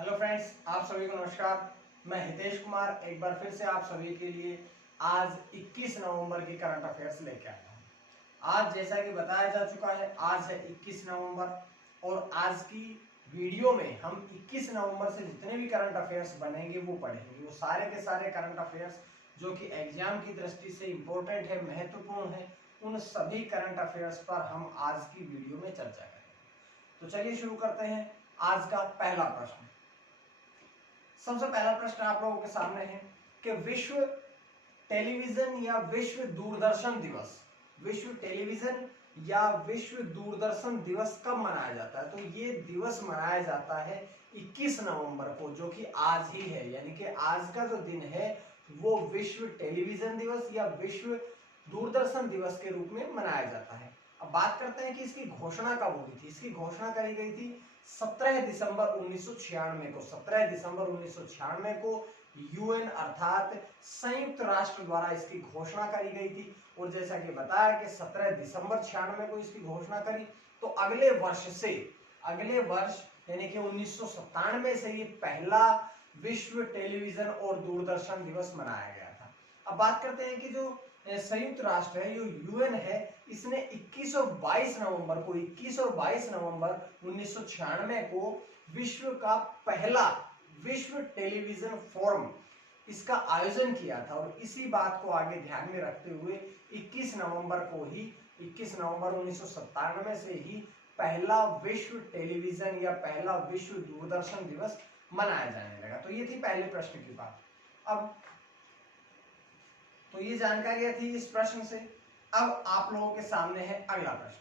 Hello friends, आप सभी को नमस्कार। मैं हितेश कुमार एक बार फिर से आप सभी के लिए आज 21 नवंबर की करंट अफेयर्स लेके आया हूँ। आज जैसा कि बताया जा चुका है, आज है 21 नवंबर और आज की वीडियो में हम 21 नवंबर से जितने भी करंट अफेयर्स बनेंगे वो पढ़ेंगे। वो सारे के सारे करंट अफेयर्स जो कि एग्जाम की दृष्टि से इम्पोर्टेंट है, महत्वपूर्ण है, उन सभी करंट अफेयर्स पर हम आज की वीडियो में चर्चा करेंगे। तो चलिए शुरू करते हैं। आज का पहला प्रश्न, सबसे पहला प्रश्न आप लोगों के सामने है कि विश्व टेलीविजन या विश्व दूरदर्शन दिवस, विश्व टेलीविजन या विश्व दूरदर्शन दिवस कब मनाया जाता है। तो ये दिवस मनाया जाता है 21 नवंबर को, जो कि आज ही है, यानी कि आज का जो दिन है वो विश्व टेलीविजन दिवस या विश्व दूरदर्शन दिवस के रूप में मनाया जाता है। अब बात करते हैं कि इसकी घोषणा कब हुई थी। इसकी घोषणा करी गई थी 17 दिसंबर 1996 को। 17 दिसंबर 1996 को यूएन अर्थात संयुक्त राष्ट्र द्वारा इसकी घोषणा करी गई थी। और जैसा कि बताया कि 17 दिसंबर 96 को इसकी घोषणा करी, तो अगले वर्ष यानी कि 1997 से ये पहला विश्व टेलीविजन और दूरदर्शन दिवस मनाया गया था। अब बात करते हैं कि जो संयुक्त राष्ट्र है, जो यूएन है, इसने 21 और 22 नवंबर 1996 को विश्व का पहला विश्व टेलीविजन फोरम इसका आयोजन किया था। और इसी बात को आगे ध्यान में रखते हुए 21 नवंबर 1997 से ही पहला विश्व टेलीविजन या पहला विश्व दूरदर्शन दिवस मनाया जाने लगा। तो ये थी पहले प्रश्न की बात। अब तो ये जानकारियां थी इस प्रश्न से। अब आप लोगों के सामने है अगला प्रश्न।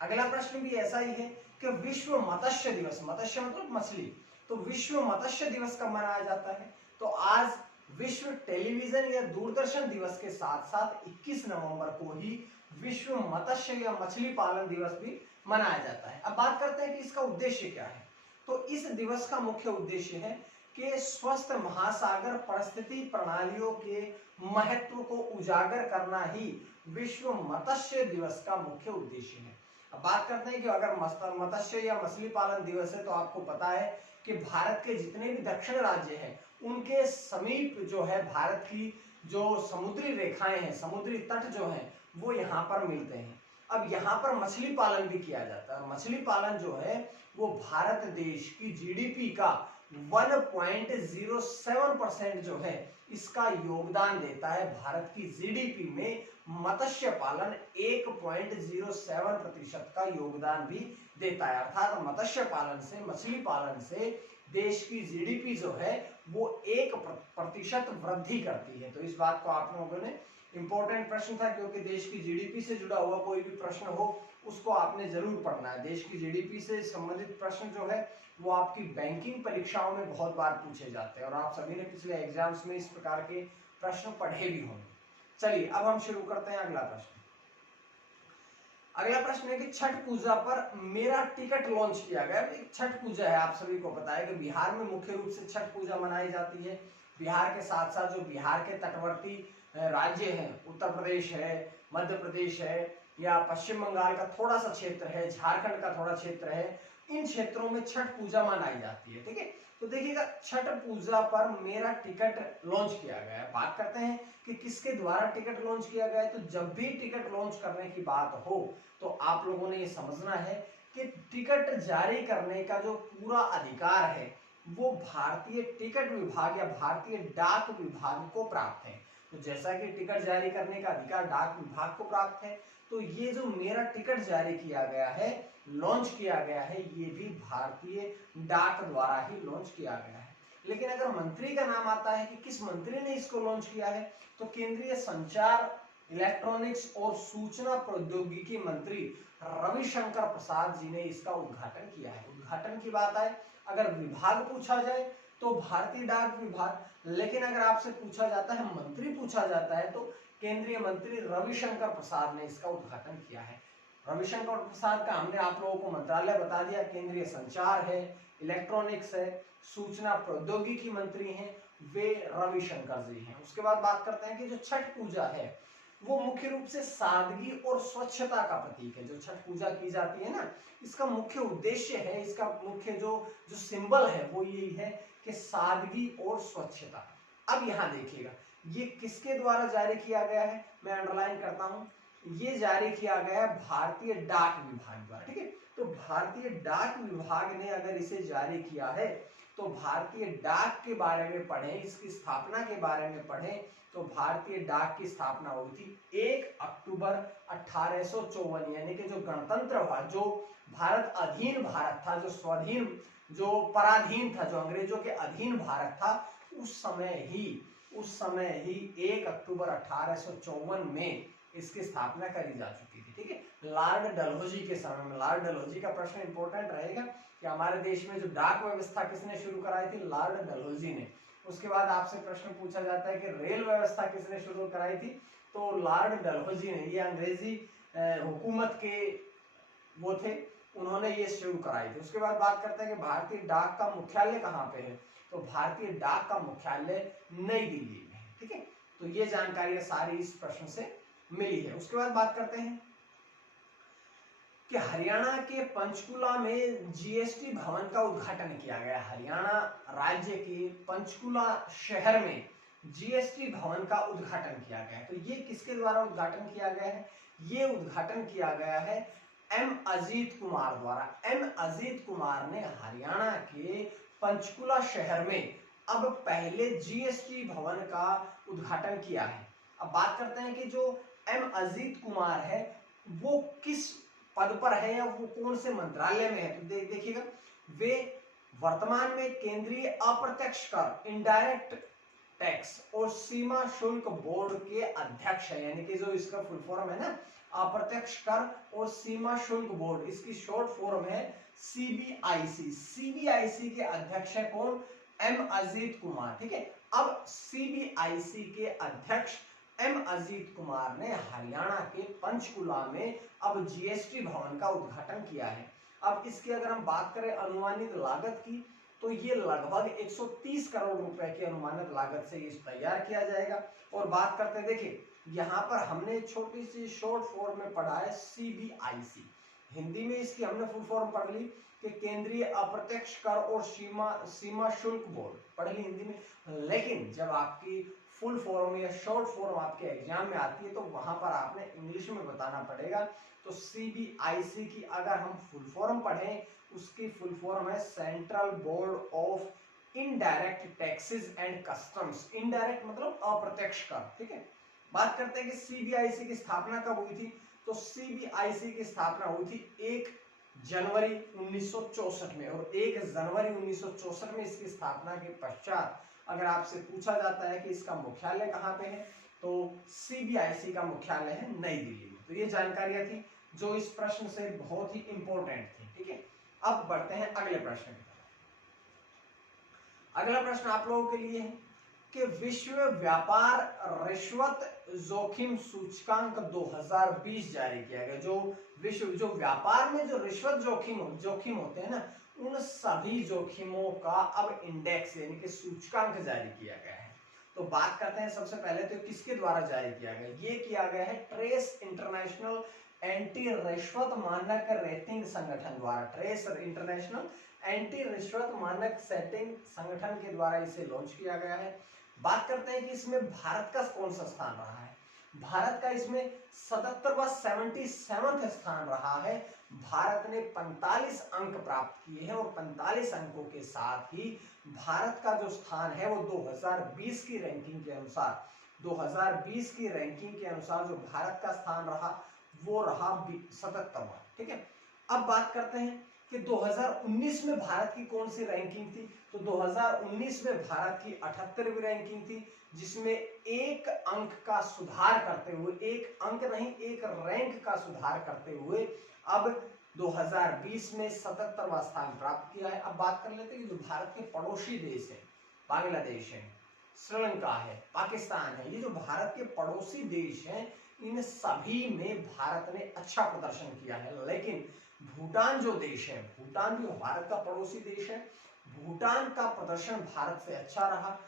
अगला प्रश्न भी ऐसा ही है कि विश्व मत्स्य दिवस, मत्स्य मतलब मछली, तो विश्व मत्स्य दिवस कब मनाया जाता है। तो आज विश्व टेलीविजन या दूरदर्शन दिवस के साथ साथ 21 नवंबर को ही विश्व मत्स्य या मछली पालन दिवस भी मनाया जाता है। अब बात करते हैं कि इसका उद्देश्य क्या है। तो इस दिवस का मुख्य उद्देश्य है कि स्वस्थ महासागर परिस्थिति प्रणालियों के महत्व को उजागर करना ही विश्व मत्स्य दिवस का मुख्य उद्देश्य है। अब बात करते हैं कि अगर मत्स्य या मछली पालन दिवस है, तो आपको पता है कि भारत के जितने भी दक्षिण राज्य हैं उनके समीप जो है भारत की जो समुद्री रेखाएं हैं, समुद्री तट जो हैं, वो यहाँ पर मिलते हैं। अब यहाँ पर मछली पालन भी किया जाता है। मछली पालन जो है वो भारत देश की जीडीपी का 1.07% जो है इसका योगदान देता है। भारत की जीडीपी में मत्स्य पालन 1.07% का योगदान भी देता है। अर्थात मत्स्य पालन से, मछली पालन से देश की जीडीपी जो है वो 1% वृद्धि करती है। तो इस बात को आप लोगों ने, इंपॉर्टेंट प्रश्न था क्योंकि देश की जीडीपी से जुड़ा हुआ कोई भी प्रश्न हो उसको आपने जरूर पढ़ना है। देश की जीडीपी से संबंधित प्रश्न जो है वो आपकी बैंकिंग परीक्षाओं में बहुत बार पूछे जाते हैं और आप सभी ने पिछले एग्जाम्स में इस प्रकार के प्रश्न पढ़े भी होंगे। चलिए अब हम शुरू करते हैं अगला प्रश्न। अगला प्रश्न है कि छठ पूजा पर मेरा टिकट लॉन्च किया गया। छठ पूजा है, आप सभी को पता है कि बिहार में मुख्य रूप से छठ पूजा मनाई जाती है। बिहार के साथ साथ जो बिहार के तटवर्ती राज्य हैं, उत्तर प्रदेश है, मध्य प्रदेश है, या पश्चिम बंगाल का थोड़ा सा क्षेत्र है, झारखंड का थोड़ा क्षेत्र है, इन क्षेत्रों में छठ पूजा मनाई जाती है। ठीक है, तो देखिएगा छठ पूजा पर मेरा टिकट लॉन्च किया गया है। बात करते हैं कि किसके द्वारा टिकट लॉन्च किया गया है। तो जब भी टिकट लॉन्च करने की बात हो तो आप लोगों ने ये समझना है कि टिकट जारी करने का जो पूरा अधिकार है वो भारतीय टिकट विभाग या भारतीय डाक विभाग को प्राप्त है। तो जैसा कि टिकट जारी करने का अधिकार डाक विभाग को प्राप्त है, तो ये जो मेरा टिकट जारी किया गया है, लॉन्च किया गया है, ये भी भारतीय डाक द्वारा ही लॉन्च किया गया है। लेकिन अगर मंत्री का नाम आता है कि किस मंत्री ने इसको लॉन्च किया है, तो केंद्रीय संचार, इलेक्ट्रॉनिक्स और सूचना प्रौद्योगिकी मंत्री रविशंकर प्रसाद जी ने इसका उद्घाटन किया है। उद्घाटन की बात आए, अगर विभाग पूछा जाए तो भारतीय डाक विभाग, लेकिन अगर आपसे पूछा जाता है, मंत्री पूछा जाता है, तो केंद्रीय मंत्री रविशंकर प्रसाद ने इसका उद्घाटन किया है। रविशंकर प्रसाद का हमने आप लोगों को मंत्रालय बता दिया, केंद्रीय संचार है, इलेक्ट्रॉनिक्स है, सूचना प्रौद्योगिकी मंत्री हैं, वे रविशंकर जी हैं। उसके बाद बात करते हैं कि जो छठ पूजा है वो मुख्य रूप से सादगी और स्वच्छता का प्रतीक है। जो छठ पूजा की जाती है ना, इसका मुख्य उद्देश्य है, इसका मुख्य जो जो सिंबल है वो यही है कि सादगी और स्वच्छता। अब यहाँ देखिएगा, ये किसके द्वारा जारी किया गया है, मैं अंडरलाइन करता हूं, ये जारी किया गया है भारतीय डाक विभाग द्वारा। ठीक है, तो भारतीय डाक विभाग ने अगर इसे जारी किया है तो भारतीय डाक के बारे में पढ़ें, इसकी स्थापना के बारे में पढ़ें, तो भारतीय डाक की स्थापना हुई थी 1 अक्टूबर 1854, यानी कि जो गणतंत्र हुआ, जो भारत अधीन भारत था, जो स्वाधीन, जो पराधीन था, जो अंग्रेजों के अधीन भारत था, उस समय ही 1 अक्टूबर 1854 में इसकी स्थापना करी जा चुकी थी। ठीक है, लॉर्ड डलहौजी के समय में। लॉर्ड डलहौजी का प्रश्न इंपॉर्टेंट रहेगा कि हमारे देश में जो डाक व्यवस्था किसने शुरू कराई थी, लॉर्ड डलहौजी ने। उसके बाद आपसे प्रश्न पूछा जाता है कि रेल व्यवस्था किसने शुरू कराई थी, तो लॉर्ड डलहौजी ने। ये अंग्रेजी हुकूमत के वो थे, उन्होंने ये शुरू कराई थी। उसके बाद बात करते हैं कि भारतीय डाक का मुख्यालय कहाँ पे है, तो भारतीय डाक का मुख्यालय नई दिल्ली में है। ठीक है, तो ये जानकारी सारी इस प्रश्न से मिली है। उसके बाद बात करते हैं कि हरियाणा के पंचकुला में जीएसटी भवन का उद्घाटन किया गया। हरियाणा राज्य के पंचकुला शहर में जीएसटी भवन का उद्घाटन किया गया है। तो ये किसके द्वारा उद्घाटन किया गया है, ये उद्घाटन किया गया है एम अजीत कुमार द्वारा। एम अजीत कुमार ने हरियाणा के पंचकुला शहर में अब पहले जीएसटी भवन का उद्घाटन किया है। अब बात करते हैं कि जो एम अजीत कुमार है वो किस पद पर है या वो कौन से मंत्रालय में है, तो देखिएगा, वे वर्तमान में केंद्रीय अप्रत्यक्ष कर, इनडायरेक्ट टैक्स और सीमा शुल्क बोर्ड के अध्यक्ष है। यानी कि जो इसका फुल फॉर्म है ना, अप्रत्यक्ष कर और सीमा शुल्क बोर्ड, इसकी शॉर्ट फॉर्म है सीबीआईसी। सीबीआईसी के अध्यक्ष है कौन, एम अजीत कुमार। ठीक है, अब सीबीआईसी के अध्यक्ष एम अजीत कुमार ने हरियाणा के पंचकुला में अब जीएसटी भवन का उद्घाटन किया है। अब इसकी अगर हम बात करें अनुमानित लागत की, तो ये लगभग 130 करोड़ रुपए की अनुमानित लागत से ये तैयार किया जाएगा। और बात करते हैं, देखिए यहाँ पर हमने छोटी सी शॉर्ट फॉर्म में पढ़ा है सीबीआईसी, हिंदी में इसकी हमने फुल फॉर्म पढ़ ली कि केंद्रीय अप्रत्यक्ष कर और सीमा शुल्क बोर्ड, पढ़ ली हिंदी में। लेकिन जब आपकी फुल फॉर्म या शॉर्ट फॉर्म आपके एग्जाम में आती है तो वहां पर आपने इंग्लिश में बताना पड़ेगा। तो सीबीआईसी की अगर हम फुल फॉर्म पढ़ें, उसकी फुल फॉर्म है central board of indirect taxes and customs. Indirect मतलब अप्रत्यक्ष कर। ठीक है, बात करते हैं कि सीबीआईसी की स्थापना कब हुई थी, तो सीबीआईसी की स्थापना हुई थी 1 जनवरी 1964 में। और 1 जनवरी 1964 में इसकी स्थापना के पश्चात अगर आपसे पूछा जाता है कि इसका मुख्यालय कहाँ पे है, तो सीबीआईसी का मुख्यालय है नई दिल्ली में। तो ये जानकारियां थी जो इस प्रश्न से बहुत ही इंपॉर्टेंट थी। ठीक है, अब बढ़ते हैं अगले प्रश्न की तरफ। अगला प्रश्न आप लोगों के लिए है कि विश्व व्यापार रिश्वत जोखिम सूचकांक 2020 जारी किया गया। जो व्यापार में जो रिश्वत जोखिम होते हैं ना, उन सभी जोखिमों का अब इंडेक्स यानी कि सूचकांक जारी किया गया है। तो बात करते हैं सबसे पहले तो किसके द्वारा जारी किया गया, ये किया गया है ट्रेस इंटरनेशनल एंटी रिश्वत मानक रेटिंग संगठन द्वारा। ट्रेस इंटरनेशनल एंटी रिश्वत मानक सेटिंग संगठन के द्वारा इसे लॉन्च किया गया है। बात करते हैं कि इसमें भारत का कौन सा स्थान रहा है, भारत का इसमें 77वां स्थान रहा है। भारत ने 45 अंक प्राप्त किए हैं और 45 अंकों के साथ ही भारत का जो स्थान है वो 2020 की रैंकिंग के अनुसार, 2020 की रैंकिंग के अनुसार जो भारत का स्थान रहा वो रहा 77वां। ठीक है, अब बात करते हैं कि 2019 में भारत की कौन सी रैंकिंग थी, तो 2019 में भारत की 78वीं रैंकिंग थी, जिसमें 1 अंक का सुधार करते हुए, 1 अंक नहीं 1 रैंक का सुधार करते हुए अब 2020 में 77वां स्थान प्राप्त किया है। अब बात कर लेते हैं कि जो भारत के पड़ोसी देश है, बांग्लादेश है, श्रीलंका है, पाकिस्तान है, ये जो भारत के पड़ोसी देश हैं इन सभी में भारत ने अच्छा प्रदर्शन किया है। लेकिन भूटान जो देश है, भूटान भी भारत का पड़ोसी देश है, भूटान का प्रदर्शन भारत से अच्छा रहा।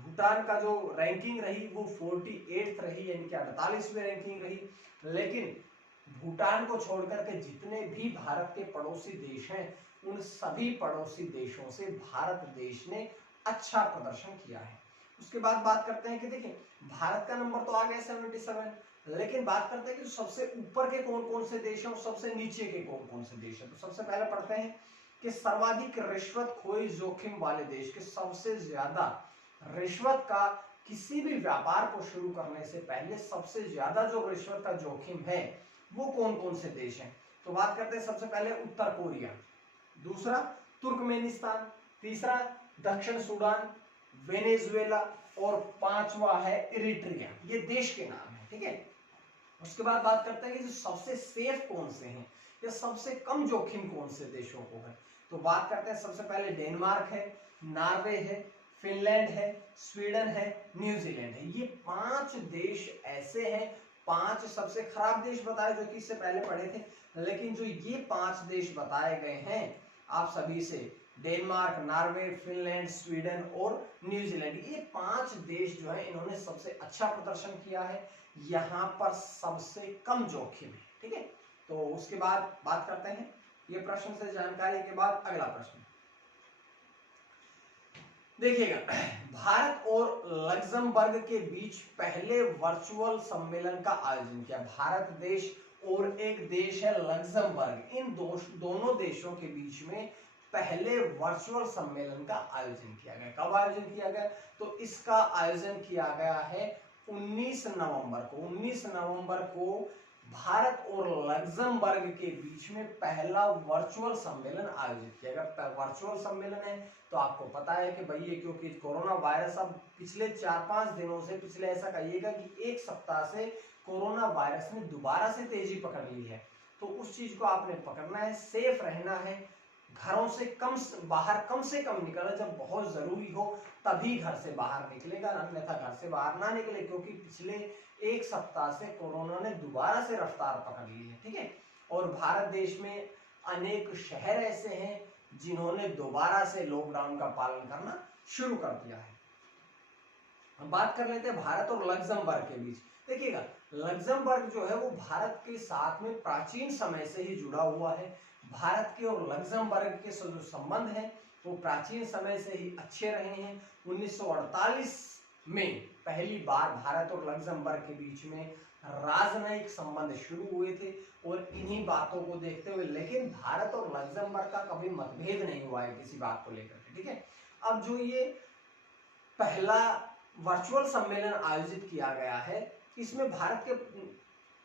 भूटान का जो रैंकिंग रही वो 48th रही, यानी कि 48वीं रैंकिंग रही। लेकिन भूटान को छोड़कर के जितने भी भारत के पड़ोसी देश हैं उन सभी पड़ोसी देशों से भारत देश ने अच्छा प्रदर्शन किया है। उसके बाद बात करते हैं कि देखिए भारत का नंबर तो आ गया 77, लेकिन बात करते हैं कि सबसे ऊपर के कौन कौन से देश हैं और सबसे नीचे के कौन कौन से देश हैं। तो सबसे पहले पढ़ते हैं कि सर्वाधिक रिश्वतखोरी जोखिम वाले देश के सबसे ज्यादा रिश्वत का किसी भी व्यापार को शुरू करने से पहले सबसे ज्यादा जो रिश्वत का जोखिम है वो कौन कौन से देश हैं। तो बात करते हैं सबसे पहले उत्तर कोरिया, दूसरा तुर्कमेनिस्तान, तीसरा दक्षिण सूडान, वेनेजुएला और पांचवा है इरिट्रिया। ये देश के नाम है, ठीक है। उसके बाद बात करते हैं कि जो सबसे सेफ कौन से हैं या सबसे कम जोखिम कौन से देशों को है। तो बात करते हैं सबसे पहले डेनमार्क है, नॉर्वे है, फिनलैंड है, स्वीडन है, न्यूजीलैंड है। ये 5 देश ऐसे हैं, 5 सबसे खराब देश बताए जो कि इससे पहले पढ़े थे, लेकिन जो ये 5 देश बताए गए हैं आप सभी से, डेनमार्क, नॉर्वे, फिनलैंड, स्वीडन और न्यूजीलैंड, ये 5 देश जो है इन्होंने सबसे अच्छा प्रदर्शन किया है, यहाँ पर सबसे कम जोखिम है, ठीक है। तो उसके बाद बात करते हैं ये प्रश्न से जानकारी के बाद अगला प्रश्न देखिएगा। भारत और लग्जमबर्ग के बीच पहले वर्चुअल सम्मेलन का आयोजन किया। भारत देश और एक देश है लग्जमबर्ग, इन दोनों देशों के बीच में पहले वर्चुअल सम्मेलन का आयोजन किया गया। कब आयोजन किया गया? तो इसका आयोजन किया गया है 19 नवंबर को। 19 नवंबर को भारत और लग्जमबर्ग के बीच में पहला वर्चुअल सम्मेलन आयोजित किया गया। वर्चुअल सम्मेलन है तो आपको पता है कि भाई ये क्योंकि कोरोना वायरस अब पिछले 4-5 दिनों से, पिछले ऐसा कहिएगा कि 1 सप्ताह से कोरोना वायरस ने दोबारा से तेजी पकड़ ली है, तो उस चीज को आपने पकड़ना है, सेफ रहना है, घरों से कम से कम निकलना, जब बहुत जरूरी हो तभी घर से बाहर निकलेगा, अन्यथा घर से बाहर ना निकले, क्योंकि पिछले 1 सप्ताह से कोरोना ने दोबारा से रफ्तार पकड़ ली है, ठीक है। और भारत देश में अनेक शहर ऐसे हैं जिन्होंने दोबारा से लॉकडाउन का पालन करना शुरू कर दिया है। हम बात कर लेते हैं भारत और लग्जमबर्ग के बीच। देखिएगा लग्जमबर्ग जो है वो भारत के साथ में प्राचीन समय से ही जुड़ा हुआ है। भारत के और लग्जमबर्ग के जो संबंध हैं वो प्राचीन समय से ही अच्छे रहे हैं। 1948 में पहली बार भारत और लग्जमबर्ग के बीच में राजनयिक संबंध शुरू हुए थे और इन्हीं बातों को देखते हुए, लेकिन भारत और लग्जमबर्ग का कभी मतभेद नहीं हुआ है किसी बात को लेकर के, ठीक है। अब जो ये पहला वर्चुअल सम्मेलन आयोजित किया गया है इसमें भारत के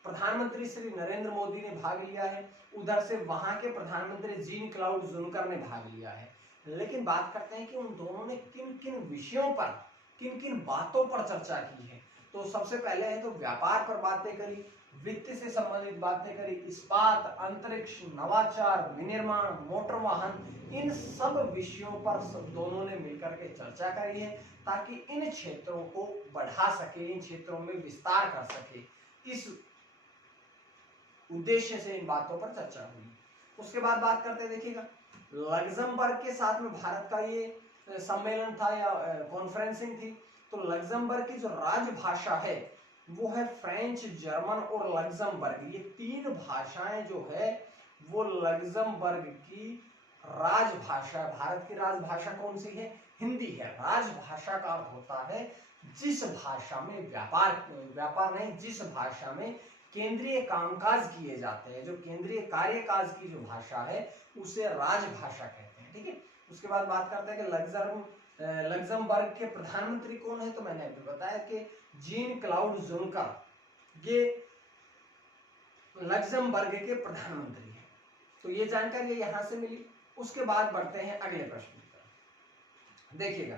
प्रधानमंत्री श्री नरेंद्र मोदी ने भाग लिया है, उधर से वहां के प्रधानमंत्री जीन क्लाउड जुनकर ने भाग लिया है। लेकिन बात करते हैं कि उन दोनों ने किन किन विषयों पर, किन किन बातों पर चर्चा की है। तो सबसे पहले है तो व्यापार पर बातें करी, वित्त से संबंधित बातें करी, इस्पात, अंतरिक्ष, नवाचार, विनिर्माण, मोटर वाहन, इन सब विषयों पर दोनों ने मिलकर के चर्चा करी है ताकि इन क्षेत्रों को बढ़ा सके, इन क्षेत्रों में विस्तार कर सके, इस उद्देश्य से इन बातों पर चर्चा हुई। उसके बाद बात करते देखिएगा लग्जमबर्ग के साथ में भारत का ये सम्मेलन था या कॉन्फ्रेंसिंग थी। तो लग्जमबर्ग की जो राजभाषा है वो है फ्रेंच, जर्मन और लग्जमबर्ग। ये 3 भाषाएं जो है वो लग्जमबर्ग की राजभाषा। भारत की राजभाषा कौन सी है? हिंदी है। राजभाषा का अर्थ होता है जिस भाषा में व्यापार नहीं, जिस भाषा में केंद्रीय कामकाज किए जाते हैं, जो केंद्रीय कार्यकाज की जो भाषा है उसे राजभाषा कहते हैं, ठीक है। उसके बाद बात करते हैं कि लग्जमबर्ग के प्रधानमंत्री कौन है। तो मैंने अभी बताया कि जीन क्लाउड जुनकर ये लग्जमबर्ग के प्रधानमंत्री हैं। तो ये जानकारी यहां से मिली। उसके बाद बढ़ते हैं अगले प्रश्न की तरफ। देखिएगा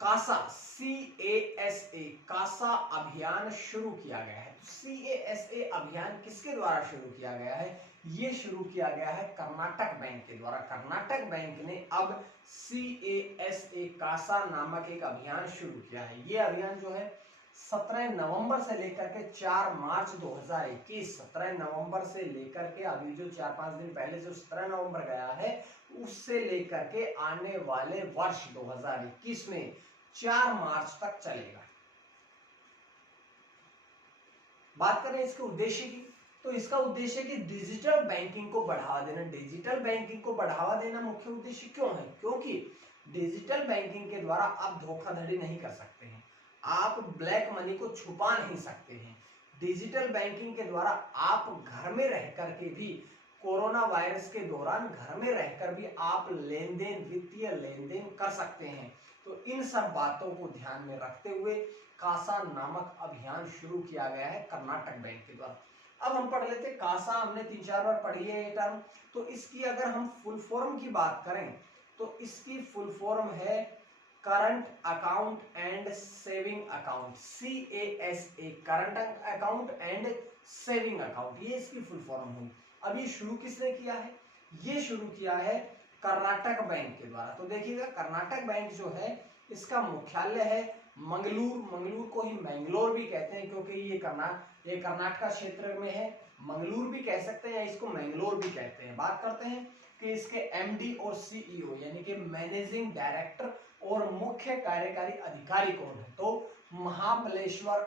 कासा, CASA कासा अभियान शुरू किया गया है। तो CASA अभियान किसके द्वारा शुरू किया गया है? ये शुरू किया गया है कर्नाटक बैंक के द्वारा। कर्नाटक बैंक ने अब CASA कासा नामक एक अभियान शुरू किया है। ये अभियान जो है 17 नवंबर से लेकर के 4 मार्च 2021, 17 नवंबर से लेकर के अभी जो 4-5 दिन पहले जो 17 नवंबर गया है उससे लेकर के आने वाले वर्ष 2021 में 4 मार्च तक चलेगा। बात करें इसके उद्देश्य की, तो इसका उद्देश्य कि डिजिटल बैंकिंग को बढ़ावा देना। डिजिटल बैंकिंग को बढ़ावा देना मुख्य उद्देश्य क्यों है? क्योंकि डिजिटल बैंकिंग के द्वारा आप धोखाधड़ी नहीं कर सकते हैं, आप ब्लैक मनी को छुपा नहीं सकते हैं। डिजिटल बैंकिंग के द्वारा आप घर में रह करके भी, कोरोना वायरस के दौरान घर में रहकर भी आप लेन देन, वित्तीय लेन देन कर सकते हैं। तो इन सब बातों को ध्यान में रखते हुए कासा नामक अभियान शुरू किया गया है कर्नाटक बैंक के द्वारा। अब हम पढ़ लेते कासा, हमने 3-4 बार पढ़ी है ये टर्म। तो इसकी अगर हम फुल फॉर्म की बात करें तो इसकी फुल फॉर्म है current account and saving account, CASA, current account and saving account, ये इसकी फुल फॉर्म हुई। अब ये शुरू किसने किया है? ये शुरू किया है कर्नाटक बैंक के द्वारा। तो देखिएगा कर्नाटक बैंक जो है इसका मुख्यालय है मंगलूर, मंगलूर को ही मैंगलोर भी कहते हैं क्योंकि ये कर्नाटक क्षेत्र में है। मंगलूर भी कह सकते हैं या इसको मैंगलोर भी कहते हैं। बात करते हैं कि इसके MD और CEO यानी कि मैनेजिंग डायरेक्टर और मुख्य कार्यकारी अधिकारी कौन है? तो महाबलेश्वर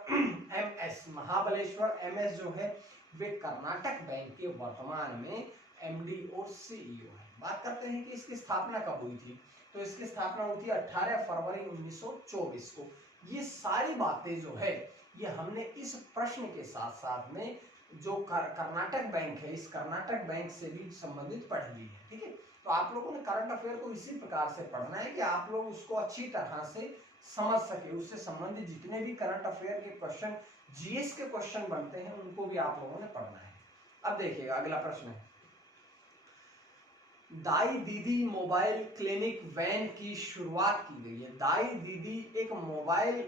MS जो है वे कर्नाटक बैंक के वर्तमान में MD और CEO है। बात करते हैं कि इसकी स्थापना कब हुई थी? तो इसकी स्थापना हुई थी 18 फरवरी 1924 को। ये सारी बातें जो है ये हमने इस प्रश्न के साथ साथ में जो कर्नाटक बैंक है, इस कर्नाटक बैंक से भी संबंधित पढ़ ली है। ठीक है, तो आप लोगों ने करंट अफेयर को इसी प्रकार से पढ़ना है कि आप लोग उसको अच्छी तरह से समझ सके। उससे संबंधित जितने भी करंट अफेयर के क्वेश्चन, GS के क्वेश्चन बनते हैं, उनको भी आप लोगों ने पढ़ना है। अब देखिएगा अगला प्रश्न है, दाई दीदी मोबाइल क्लिनिक वैन की शुरुआत की गई है। दाई दीदी एक मोबाइल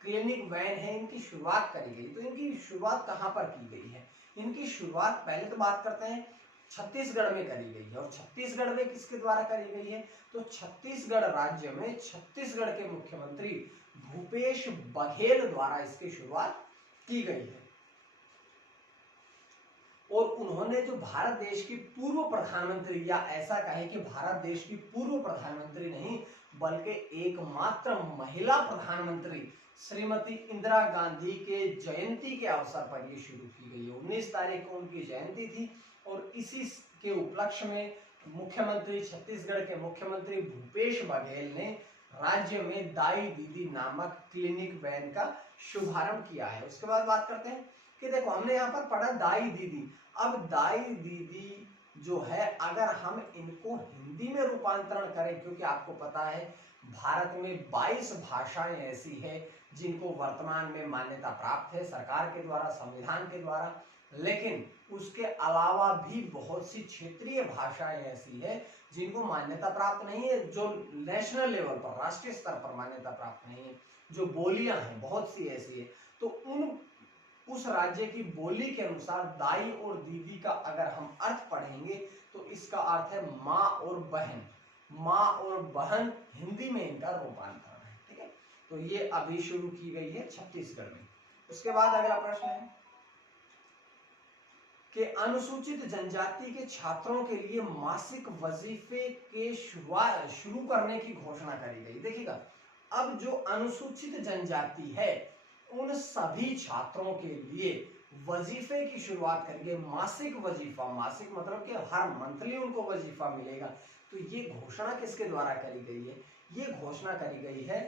क्लिनिक वैन है, इनकी शुरुआत करी गई। तो इनकी शुरुआत कहां पर की गई है? इनकी शुरुआत पहले तो बात करते हैं छत्तीसगढ़ में करी गई है। और छत्तीसगढ़ में किसके द्वारा करी गई है? तो छत्तीसगढ़ राज्य में छत्तीसगढ़ के मुख्यमंत्री भूपेश बघेल द्वारा इसकी शुरुआत की गई है। और उन्होंने जो भारत देश की पूर्व प्रधानमंत्री, या ऐसा कहें कि भारत देश की पूर्व प्रधानमंत्री नहीं बल्कि एकमात्र महिला प्रधानमंत्री श्रीमती इंदिरा गांधी के जयंती के अवसर पर यह शुरू की गई है। 19 तारीख को उनकी जयंती थी और इसी के उपलक्ष्य में मुख्यमंत्री, छत्तीसगढ़ के मुख्यमंत्री भूपेश बघेल ने राज्य में दाई दीदी नामक क्लिनिक वैन का शुभारंभ किया है। उसके बाद बात करते हैं कि देखो हमने यहाँ पर पढ़ा दाई दीदी। अब दाई दीदी जो है अगर हम इनको हिंदी में रूपांतरण करें, क्योंकि आपको पता है भारत में 22 भाषाएं ऐसी है जिनको वर्तमान में मान्यता प्राप्त है सरकार के द्वारा, संविधान के द्वारा, लेकिन उसके अलावा भी बहुत सी क्षेत्रीय भाषाएं ऐसी है जिनको मान्यता प्राप्त नहीं है, जो नेशनल लेवल पर, राष्ट्रीय स्तर पर मान्यता प्राप्त नहीं है, जो बोलियां हैं बहुत सी ऐसी है। तो उस राज्य की बोली के अनुसार दाई और दीदी का अगर हम अर्थ पढ़ेंगे तो इसका अर्थ है माँ और बहन। माँ और बहन हिंदी में इनका रूपांतरण है। ठीक है, तो ये अभी शुरू की गई है छत्तीसगढ़ में। उसके बाद अगला प्रश्न है कि अनुसूचित जनजाति के छात्रों के लिए मासिक वजीफे के शुरू करने की घोषणा करी गई। देखिएगा अब जो अनुसूचित जनजाति है उन सभी छात्रों के लिए वजीफे की शुरुआत करेंगे। मासिक वजीफा, मासिक मतलब कि हर मंथली उनको वजीफा मिलेगा। तो ये घोषणा किसके द्वारा करी गई है? ये घोषणा करी गई है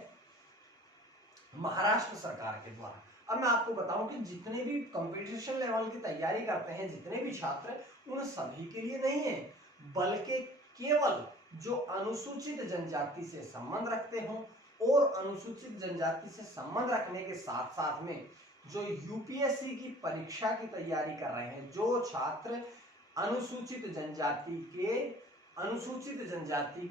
महाराष्ट्र सरकार के द्वारा। अब मैं आपको बताऊं कि जितने भी कंपटीशन लेवल की तैयारी करते हैं जितने भी छात्र, उन सभी के लिए नहीं है, बल्कि केवल जो अनुसूचित जनजाति से संबंध रखते हों और अनुसूचित जनजाति से संबंध रखने के साथ साथ में जो यूपीएससी की परीक्षा की तैयारी कर रहे हैं, जो छात्र अनुसूचित जनजाति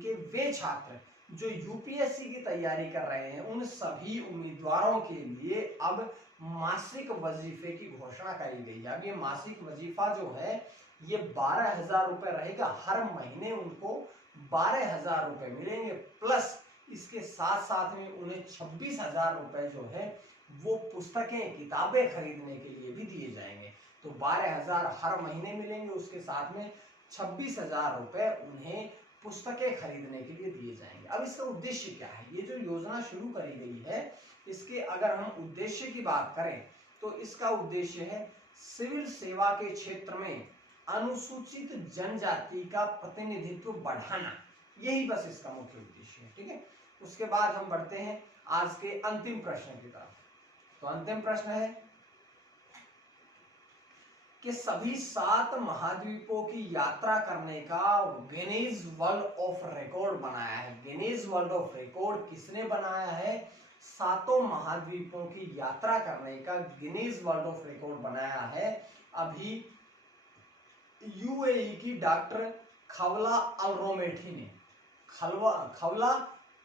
के वे छात्र जो यूपीएससी की तैयारी कर रहे हैं, उन सभी उम्मीदवारों के लिए अब मासिक वजीफे की घोषणा करी गई है। अब ये मासिक वजीफा जो है ये 12,000 रुपए रहेगा। हर महीने उनको 12,000 रुपए मिलेंगे, प्लस इसके साथ साथ में उन्हें 26,000 रुपए जो है वो पुस्तकें, किताबें खरीदने के लिए भी दिए जाएंगे। तो 12,000 हर महीने मिलेंगे, उसके साथ में 26,000 रुपए उन्हें पुस्तकें खरीदने के लिए दिए जाएंगे। अब इसका उद्देश्य क्या है? ये जो योजना शुरू करी गई है, इसके अगर हम उद्देश्य की बात करें तो इसका उद्देश्य है सिविल सेवा के क्षेत्र में अनुसूचित जनजाति का प्रतिनिधित्व बढ़ाना। यही बस इसका मुख्य उद्देश्य है। ठीक है, उसके बाद हम बढ़ते हैं आज के अंतिम प्रश्न की तरफ। तो अंतिम प्रश्न है कि सभी 7 महाद्वीपों की यात्रा करने का गिनीज वर्ल्ड ऑफ रिकॉर्ड बनाया है। गिनीज वर्ल्ड ऑफ रिकॉर्ड किसने बनाया है? 7 महाद्वीपों की यात्रा करने का गिनीज वर्ल्ड ऑफ रिकॉर्ड बनाया है अभी यूएई की डॉक्टर खवला अलरोमेठी ने। खवला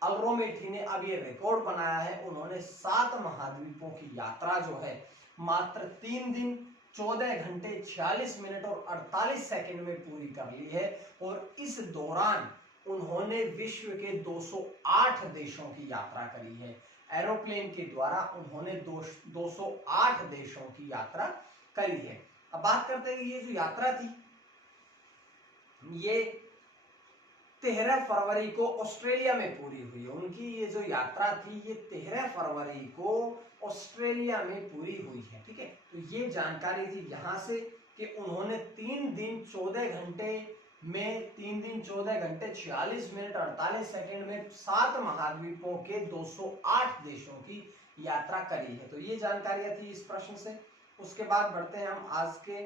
अलरोमेठी ने अब ये रिकॉर्ड बनाया है। उन्होंने 7 महाद्वीपों की यात्रा जो है मात्र 3 दिन 14 घंटे 46 मिनट और 48 सेकंड में पूरी कर ली है। और इस दौरान उन्होंने विश्व के 208 देशों की यात्रा करी है। एरोप्लेन के द्वारा उन्होंने 208 देशों की यात्रा करी है। अब बात करते हैं ये जो यात्रा थी ये 13 फरवरी को ऑस्ट्रेलिया में पूरी हुई है। उनकी ये जो यात्रा थी ये 13 फरवरी को ऑस्ट्रेलिया में पूरी हुई है। ठीक है, तो ये जानकारी थी यहाँ से कि उन्होंने 3 दिन 14 घंटे 46 मिनट 48 सेकंड में 7 महाद्वीपों के 208 देशों की यात्रा करी है। तो ये जानकारियां थी इस प्रश्न से। उसके बाद बढ़ते हैं हम आज के।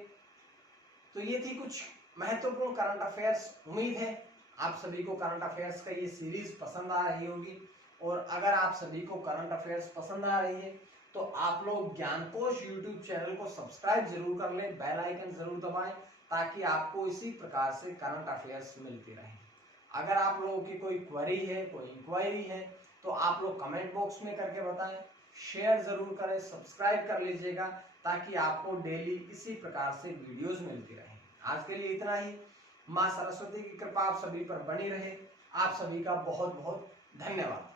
तो ये थी कुछ महत्वपूर्ण करंट अफेयर्स। उम्मीद है आप सभी को करंट अफेयर्स का ये सीरीज पसंद आ रही होगी। और अगर आप सभी को करंट अफेयर्स पसंद आ रही है तो आप लोग ज्ञानकोश यूट्यूब चैनल को सब्सक्राइब जरूर कर लें, बेल आइकन जरूर दबाएं ताकि आपको इसी प्रकार से करंट अफेयर्स मिलती रहे। अगर आप लोगों की कोई क्वेरी है, कोई इंक्वायरी है तो आप लोग कमेंट बॉक्स में करके बताएं। शेयर जरूर करें, सब्सक्राइब कर लीजिएगा ताकि आपको डेली इसी प्रकार से वीडियोस मिलती रहे। आज के लिए इतना ही। माँ सरस्वती की कृपा आप सभी पर बनी रहे। आप सभी का बहुत बहुत धन्यवाद।